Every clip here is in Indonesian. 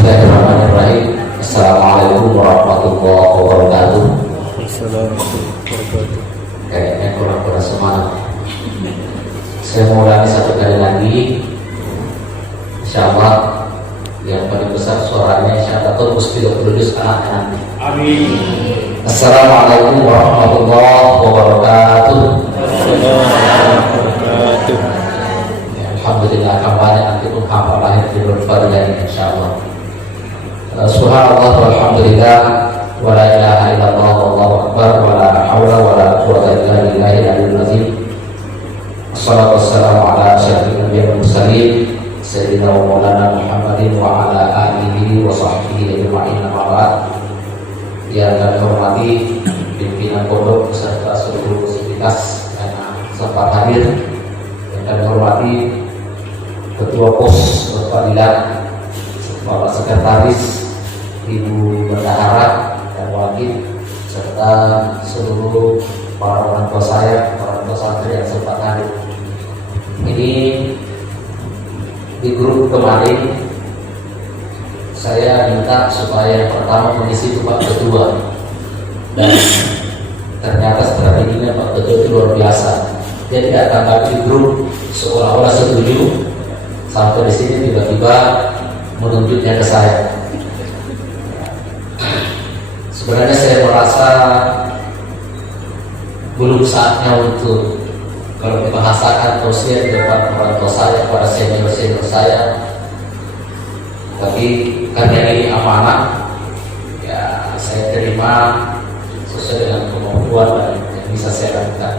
Bismillahirrahmanirrahim. Assalamualaikum warahmatullahi wabarakatuh. Assalamualaikum warahmatullahi. Kayaknya kurang semangat. Saya mau ulangi satu kali lagi. Insyaallah yang paling besar suaranya insyaallah terus 30 juz anak-anak. Amin. Assalamualaikum warahmatullahi wabarakatuh. Alhamdulillah kabarnya nanti pun hafal lahir di berfadilah insyaallah. Subhanallah walhamdulillah wa la ilaha illallah wallahu akbar wa la haula wa la quwwata illa billahil aliyyil azim. Wassalatu wassalamu ala asyrafil anbiya'i wal mursalin sayyidina wa maulana Muhammadin wa ala alihi wa sahbihi ajma'in. Amma ba'd. Yang kami hormati pimpinan pondok beserta seluruh sivitas yang sempat hadir, yang kami hormati Ketua Pos Peradilan, Bapak Sekretaris, Ibu Bendahara dan Wakil, serta seluruh para orang tua saya, para orang tua santri yang sempat hadir. Ini di grup kemarin saya minta supaya yang pertama mengisi itu Pak Ketua, dan ternyata strateginya Pak Ketua itu luar biasa. Dia tidak tanggapi grup seolah-olah setuju, sampai di sini tiba-tiba menunjuknya ke saya. Sebenarnya saya merasa belum saatnya untuk kalau dibahasakan tausiah di depan orang tua saya, para senior-senior saya. Tapi karena ini amanah, ya saya terima sesuai dengan kemampuan yang bisa saya lakukan.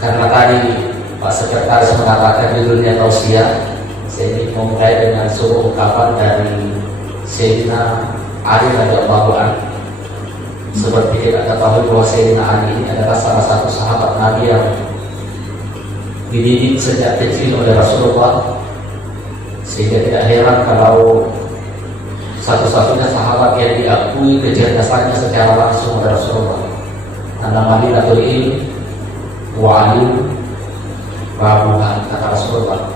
Karena tadi Pak Sekretaris mengatakan judulnya tausiah, saya ini memulai dengan sebuah ungkapan dari Sayyidina Ali radhiyallahu anhu. Seperti kita ketahui bahwa Sayyidina Ali ini adalah salah satu sahabat Nabi yang dididik sejak kecil oleh Rasulullah, sehingga tidak heran kalau satu-satunya sahabat yang diakui kecerdasannya secara langsung oleh Rasulullah. Nama Madinatul Ilm wa alim Babuhan, kata Rasulullah.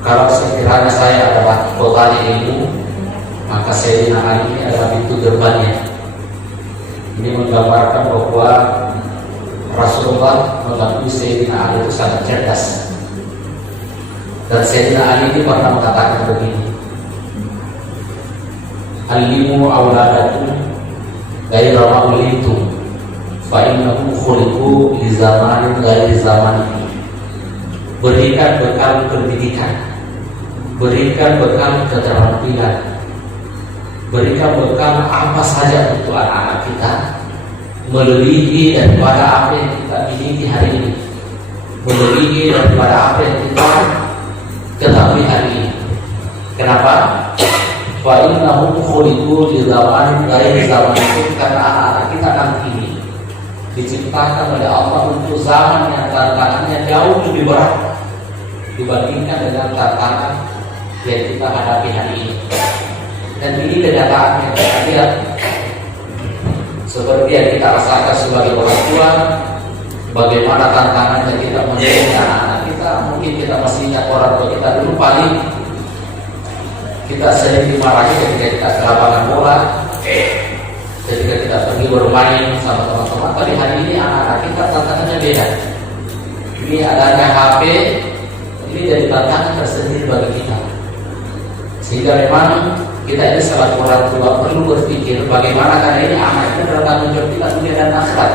Kalau sekiranya saya adalah kotanya ilmu, maka Sayyidina Ali ini adalah pintu gerbangnya. Ini menggambarkan bahwa Rasulullah mengakui Sayyidina Ali itu sangat cerdas. Dan Sayyidina Ali ini pernah mengatakan begini, Alimu awladakum gaira ma'ulitum fa'innakum khuliqu li zamanin ghairi zamanikum. Berikan bekal pendidikan, berikan bekal keterampilan, berikan bekal apa saja untuk anak-anak kita, melebihi daripada apa yang kita miliki hari ini, melebihi daripada apa yang kita ketahui hari ini. Kenapa? Fa innahum khuliqu li zamanin ghairi zamanikum, karena anak-anak kita nanti ini diciptakan oleh Allah untuk zaman yang tantangannya jauh lebih berat dibandingkan dengan tantangan yang kita hadapi hari ini. Dan ini kenyataan yang kita lihat, seperti yang kita rasakan sebagai orang tua, bagaimana tantangannya kita mendidik anak-anak kita. Mungkin kita masih ingat orang tua kita dulu paling kita sering dimarahi ketika kita ke lapangan bola, ketika kita pergi bermain sama teman-teman. Tapi hari ini anak-anak kita tantangannya beda. Ini adanya HP, ini jadi tantangan tersendiri bagi kita. Sehingga memang kita ini selaku orang tua perlu berpikir bagaimana, karena ini anak itu adalah tanggung jawab kita dunia dan akhirat.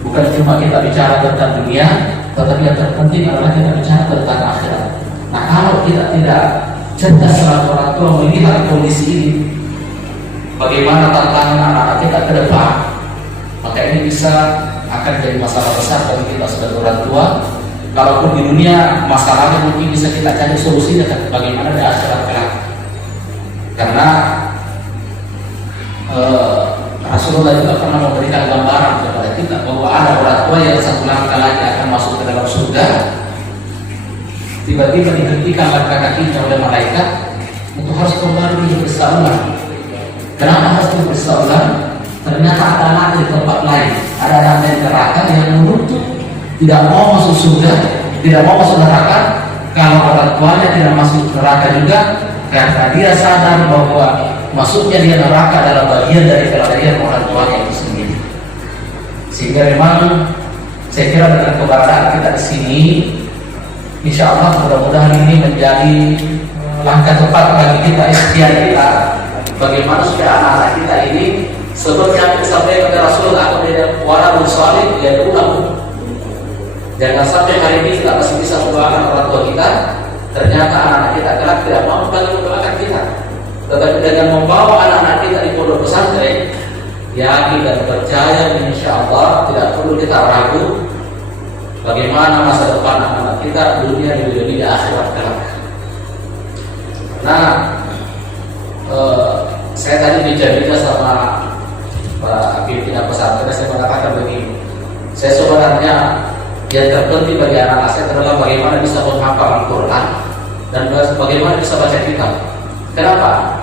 Bukan cuma kita bicara tentang dunia, tetapi yang terpenting adalah kita bicara tentang akhirat. Nah, kalau kita tidak cerdas selaku orang tua melihat kondisi ini, bagaimana tantangan anak-anak kita ke depan, maka ini bisa akan jadi masalah besar bagi kita sebagai orang tua. Kalaupun di dunia masalahnya mungkin bisa kita cari solusinya bagaimana di akhirat kelak. Karena Rasulullah juga pernah memberikan gambaran kepada kita bahwa ada orang tua yang satu langkah lagi akan masuk ke dalam surga, tiba-tiba dihentikan langkah kakinya oleh malaikat untuk harus kembali diperiksa ulang. Kenapa harus diperiksa ulang? Ternyata ada anak di tempat lain, ada anak di neraka yang menuntut tidak mau masuk surga, tidak mau masuk neraka, kalau orang tuanya tidak masuk neraka juga, karena dia sadar bahwa masuknya dia neraka adalah bagian dari kelalaian orang tuanya itu sendiri. Sehingga memang saya kira dengan keberadaan kita di sini, insya Allah mudah-mudahan ini menjadi langkah tepat bagi kita, ikhtiar kita, bagaimana supaya anak-anak kita ini seperti yang disampaikan oleh Rasul atau dari waladun salih ya ulang. Jangan sampai hari ini kita masih bisa mendoakan orang tua kita, ternyata anak-anak kita kelak tidak mau lagi mendoakan kita. Tetapi dengan membawa anak-anak kita di pondok pesantren, yakin dan percaya, insya Allah tidak perlu kita ragu bagaimana masa depan anak-anak kita dunia di akhirat kelak. Nah, saya tadi bicara sama Pak pimpinan pesantren, saya mengatakan begini, saya sebenarnya yang terpenting bagi anak-anak saya adalah bagaimana bisa menghafal Al-Quran dan bagaimana bisa baca kitab. Kenapa?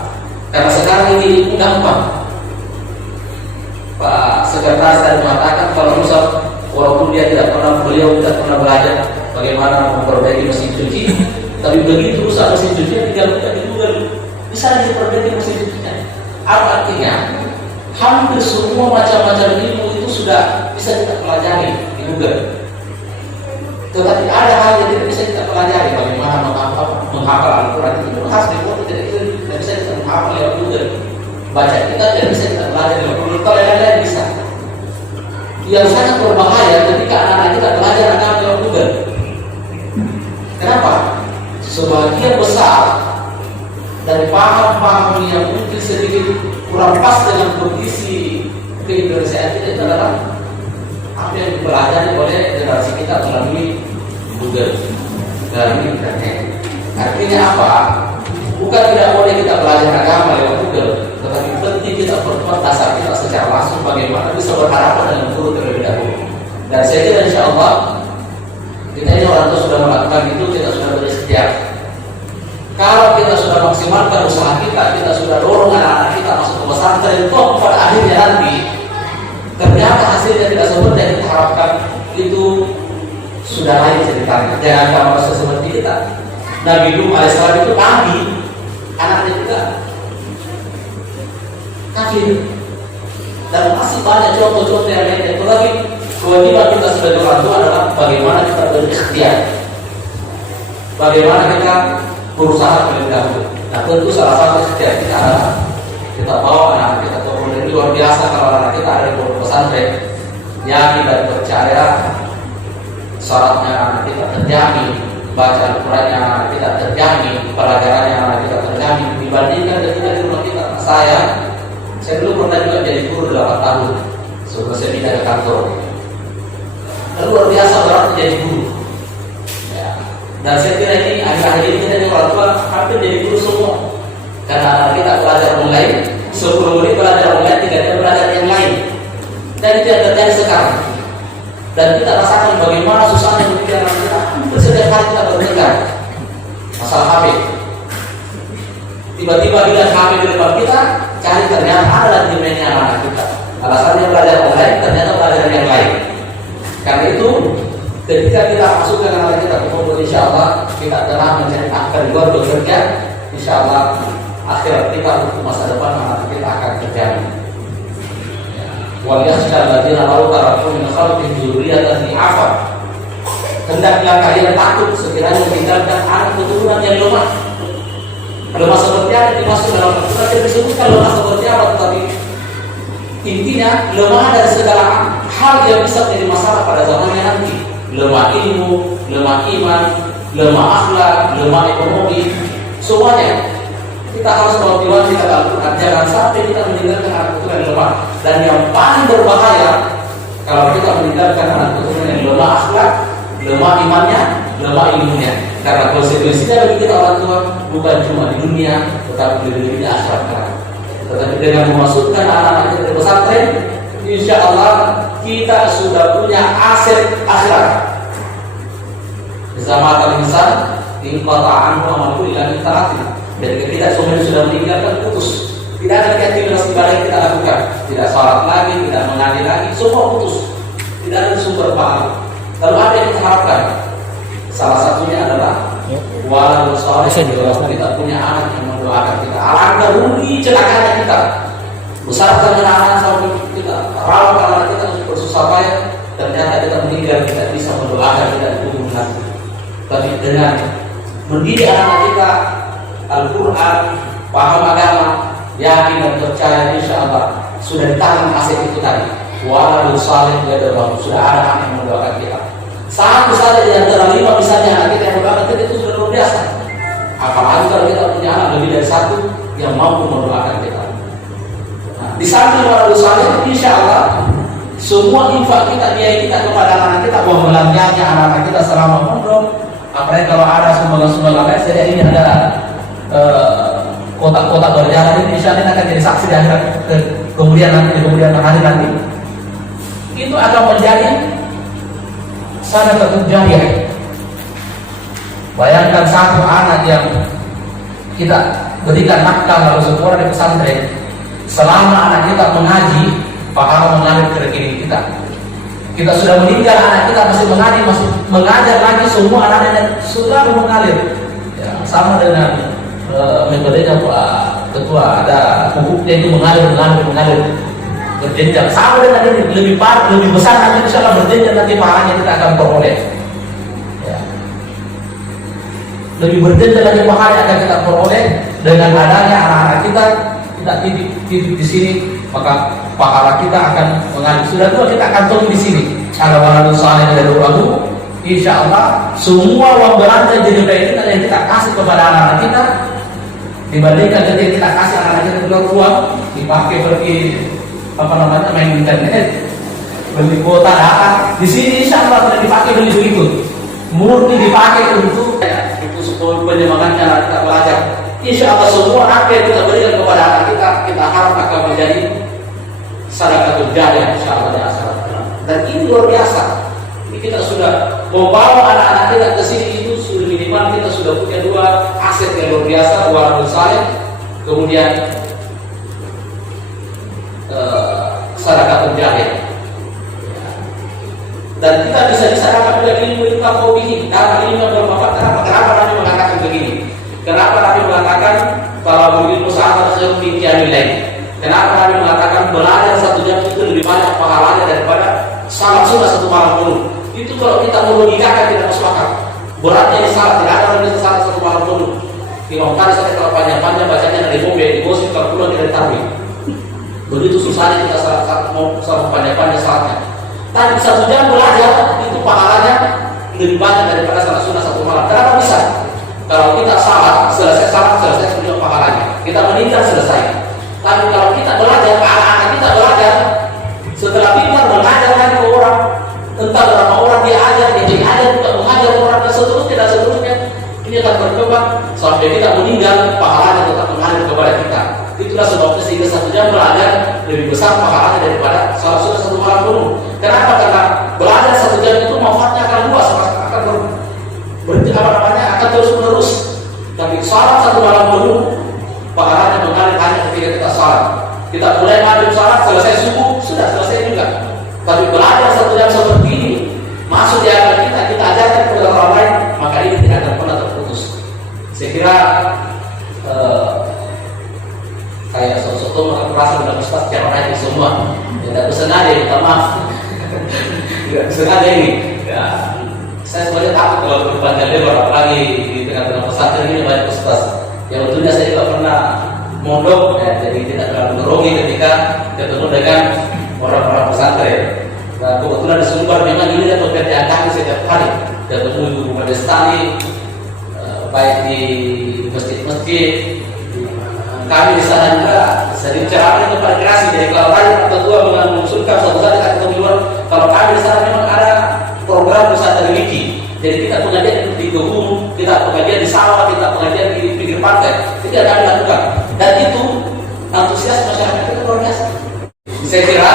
Karena sekarang ini gampang. Pak Sekretaris tadi mengatakan kalau misal walaupun beliau tidak pernah belajar bagaimana memperbaiki mesin cuci, tapi begitu usaha mesin cuci tinggal buka di Google, bisa diperbaiki mesin cucinya. Apa artinya? Hampir semua macam-macam ilmu itu sudah bisa kita pelajari di Google. Tetapi ada hal yang tidak bisa kita pelajari, bagaimana menghafal Al-Quran itu khas di Quran, tidak bisa kita menghafal lewat Google. Baca kita tidak bisa kita pelajari lewat Google, kalau yang lain bisa. Yang sangat berbahaya ketika anak-anak kita belajar agama lewat Google. Kenapa? Sebagian besar dari paham-paham yang mungkin sedikit kurang pas dengan kondisi keindonesiaan kita itu adalah apa yang dipelajari oleh generasi kita melalui Google, melalui internet. Artinya apa? Bukan tidak boleh kita belajar agama lewat Google, tetapi penting kita berbuat dasar kita secara langsung bagaimana bisa berhadapan dengan guru terlebih dahulu. Dan saya kira insya Allah kita ini orang tua sudah melakukan itu, kita sudah berikhtiar. Kalau kita sudah maksimalkan usaha kita sudah dorong anak-anak kita masuk ke pesantren, toh pada akhirnya nanti ternyata hasilnya tidak seperti yang kita harapkan, itu sudah lain ceritanya. Jangan kamu rasa seperti kita. Nabi Nuh alaihissalam itu nabi, anaknya juga kafir. Dan masih banyak contoh-contoh yang lainnya. Tetapi kewajiban kita sebagai orang tua adalah bagaimana kita berikhtiar, bagaimana kita berusaha terlebih dahulu. Nah tentu salah satu ikhtiar kita adalah kita bawa anak kita ke pondok. Ini luar biasa kalau anak kita ada di pondok pesantren, yakin dan percaya syaratnya anak kita terjamin, baca Al-Qurannya anak kita terjamin, pelajarannya anak kita terjamin, dibandingkan ketika di rumah kita. Saya dulu pernah juga jadi guru 8 tahun sebelum saya pindah ke kantor. Dan luar biasa berat jadi guru. Dan saya kira ini akhir-akhir ini kita jadi orang tua hampir jadi guru semua. Karena anak kita belajar online, 10 menit belajar online, 3 jam belajar yang lain. Dan itu yang terjadi sekarang. Dan kita rasakan bagaimana susahnya berpikir anak kita. Hampir setiap hari kita bertengkar masalah HP. Tiba-tiba dilihat HP di depan kita, cari ternyata ada di mainnya anak kita. Alasannya belajar online, ternyata belajar yang lain. Karena itu ketika kita masukkan anak kita ke pondok, insya Allah kita telah mencari akar di luar bekerja, insya Allah akhirat kita untuk masa depan anak kita akan terjamin. Waliyahsyal ladzina law taraku min khalqihim dzurriyyatan dha'afan. Hendaklah kalian takut sekiranya meninggalkan anak keturunan yang lemah. Lemah seperti apa dimaksud dalam Al-Quran? Tidak disebutkan lemah seperti apa, tetapi intinya lemah dari segala hal yang bisa menjadi masalah pada zamannya nanti. Lemah ilmu, lemah iman, lemah akhlak, lemah ekonomi, semuanya. Kita harus memotivasi kita Al-Quran. Jangan sampai kita meninggalkan anak keturunan yang lemah. Dan yang paling berbahaya kalau kita meninggalkan anak keturunan yang lemah akhlak, lemah imannya, lemah ilmunya. Karena konsekuensinya bagi kita orang tua bukan cuma di dunia, tetapi di akhirat kelak. Tetapi dengan memasukkan anak-anak kita ke pesantren, insya Allah kita sudah punya aset akhirat. Zaman al-insan inqata'an wa amalu ila ta'atin. Dan ketika suami sudah meninggalkan, putus. Tidak ada aktivitas ibadah yang kita lakukan. Tidak sholat lagi, tidak mengaji lagi, semua putus. Tidak ada sumber pahala. Lalu apa yang kita harapkan? Salah satunya adalah Ya. Walau soleh, Bisa dijelaskan. kita punya anak yang mendoakan kita. Alangkah rugi celakanya kita. Besarkan anak sampai kita rawat anak kita bersusah payah, ternyata kita meninggal tidak bisa mendoakan kita di kubur nanti. Tapi dengan mendidik anak kita Al-Quran, paham agama, yakin dan percaya, insya Allah sudah ditanam aset itu tadi. Walau soleh, sudah ada anak yang mendoakan kita. Satu saja di antara 5 misalnya anak kita yang mendoakan kita itu sudah luar biasa. Apalagi kalau kita punya anak lebih dari 1 yang mampu mendoakan kita. Nah, di samping walau soleh, insya Allah semua infak kita, biaya kita kepada anak kita, bahwa belanjanya anak-anak kita selama mondok. Apalagi kalau ada sumbangan-sumbangan lain, saya ini ada kotak-kotak berjalan ini, insya Allah akan jadi saksi di akhirat kemudian hari nanti. Itu akan menjadi sadaqah jariyah. Bayangkan satu anak yang kita berikan nafkah lalu sekolah di pesantren, selama anak kita mengaji, pahala mengalir ke rekening kita. Kita sudah meninggal, anak kita masih mengaji, masih mengajar lagi, semua anak-anaknya sudah mengalir. Ya, sama dengan metodenya Pak Ketua, ada bukunya itu mengalir berjenjang. Sama dengan ini, lebih besar nanti, insya Allah berjenjang nanti pahalanya kita akan peroleh. Ya. Lebih berjenjang lagi pahala yang akan kita peroleh dengan adanya anak-anak kita titik di sini, maka pahala kita akan mengalir. Sudah tua kita akan tulis di sini. Ada waladun saleh dari Rabu. Insya Allah semua uang belanja jadi baik yang kita kasih kepada anak-anak kita, dibandingkan ketika kita kasih anak-anak kita keluar uang dipakai pergi main internet, beli kuota data. Di sini insya Allah tidak dipakai beli begitu, murni dipakai untuk itu sekolah penyemangatnya anak kita belajar. Insya Allah semua apa yang kita berikan kepada anak kita harap akan menjadi sadaqah jariyah insya Allah di akhirat. Dan ini luar biasa. Ini kita sudah membawa anak-anak kita ke sini, itu sudah minimal kita sudah punya 2 aset yang luar biasa, waladun saleh, kemudian sadaqah jariyah. Dan kita bisa dapat dari ilmu ini, karena ilmu yang bermanfaat. Kenapa Nabi mengatakan begini? Kenapa Nabi mengatakan kalau berilmu sahabat seperti qiyamul lail? Kenapa Nabi mengatakan belajar 1 jam itu lebih banyak pahalanya daripada salat sunnah 1 malam penuh? Itu kalau kita melogikakan tidak masuk akal. Beratnya di salat, tidak ada orang bisa salat 1 malam penuh. Imam Tadi saya kalau panjang-panjang bacanya dari mobil, di bos kalau pulang tidak tarawih. Begitu susahnya kita salat panjang-panjang salatnya. Tapi 1 jam belajar itu pahalanya lebih banyak daripada salat sunnah 1 malam. Kenapa bisa? Kalau kita selesai sudah pahalanya. Kita meninggal selesai. Tapi kalau kita belajar, anak-anak kita belajar, setelah pintar mengajar lagi ke orang, entah berapa orang dia ajar, dia ajar juga mengajar orang, dan seterusnya, ini akan berkembang sampai kita meninggal, pahalanya tetap mengalir kepada kita. Itulah sebabnya sehingga 1 jam belajar lebih besar pahalanya daripada salat sunnah 1 malam penuh. Kenapa? Karena belajar 1 jam itu manfaatnya akan luas, akan terus menerus. Tapi salat 1 malam penuh, pahalanya mengalir hanya ketika kita salat. Kita mulai maghrib salat, selesai subuh, sudah selesai juga. Tapi belajar 1 jam seperti ini, masuk di akal kita ajarkan kepada orang lain, maka ini tidak akan pernah terputus. Saya kira kayak soto merasa sudah ustaz cara naik semua. Tidak bersengaja, minta maaf. Tidak bersengaja ini. Ya, saya sebenarnya takut kalau berdepan lebar, apalagi di tengah-tengah pesantren ini banyak ustaz. Yang tentunya saya juga pernah mondok, ya, jadi tidak terlalu merogi ketika ketemu dengan orang-orang pesantren. Nah, kebetulan di Sumbar memang ini adalah pekerjaan kami setiap hari. Ketemu ibu Madestani, baik di masjid-masjid. Kami di sana juga sering ceramah kepada generasi. Jadi kalau rakyat atau tua mengusulkan suatu saat kita ketemu di luar, kalau kami di sana memang ada program wisata religi. Jadi kita pengajian di kebun, kita pengajian di sawah, kita pengajian di pinggir pantai. Itu kami lakukan. Dan itu antusias masyarakat itu luar biasa. Saya kira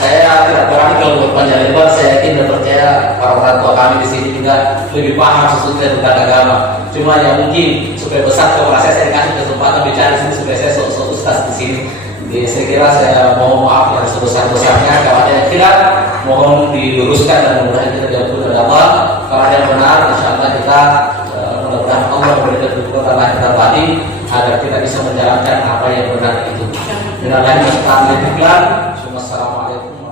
saya tidak berani kalau berpanjang lebar. Saya yakin dan percaya para orang tua kami di sini juga lebih paham sesuatu tentang agama. Cuma yang mungkin supaya besar kepada saya kasih kesempatan bicara di sini supaya saya sok ustaz di sini. Jadi saya kira saya mohon maaf yang sebesar-besarnya. Kalau ada yang kira mohon diluruskan dan mudah-mudahan kita dijawab oleh Allah. Kalau ada yang benar, insya Allah kita mudah-mudahan mudah-mudahan Allah memberikan kekuatan lahir dan batin agar kita bisa menjalankan apa yang benar itu. Dengan lain Assalamualaikum.